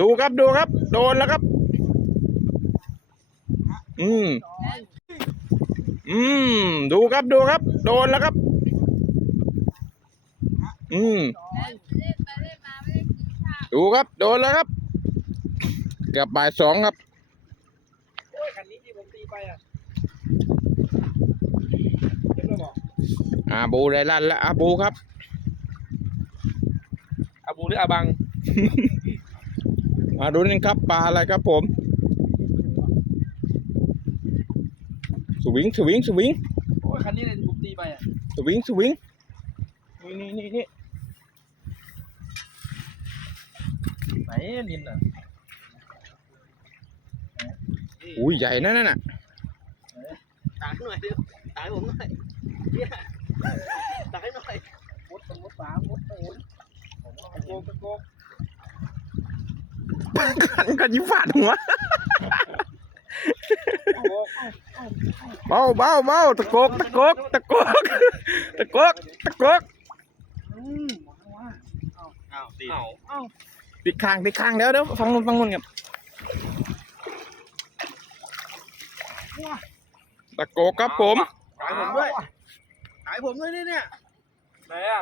ดูครับดูครับ โดนแล้วครับ อืม อืม ดูครับดูครับ โดนแล้วครับ อืมเล่นไปเล่นมาไม่ได้กินข้าวดูครับ โดนแล้วครับเกือบบ่ายสองครับโอ้ยคันนี้ที่ผมตีไปอะเห็นไหมบอกอาบูได้ลั่นแล้วอาบูครับอาบูหรืออาบัง มาดูนี่ครับปลาอะไรครับผม สวิงสวิงสวิงโอ้ยคันนี้เลยที่ผมตีไปอะสวิงสวิงนี่นี่นี่นี่ไหนนินอะอุ้ยใหญ่นั่นน่ะตายหน่อยเดียวตายผมหน่อยเนี่ยตายหน่อยมดตรงมดสามมดตูนตะโกกตะโกก กันกันยิ้มฝาดหัวโอ้โหเบาเบาเบาตะโกกตะโกกตะโกกตะโกกตะโกกอืมว่าอ้าวตีเอ้าเอ้าติดข้างติดข้างเดี๋ยวเดี๋ยวฟังนู่นฟังนู่นครับตะโกกครับผมตายผมด้วยตายผมด้วยเนี่ยไหนอะ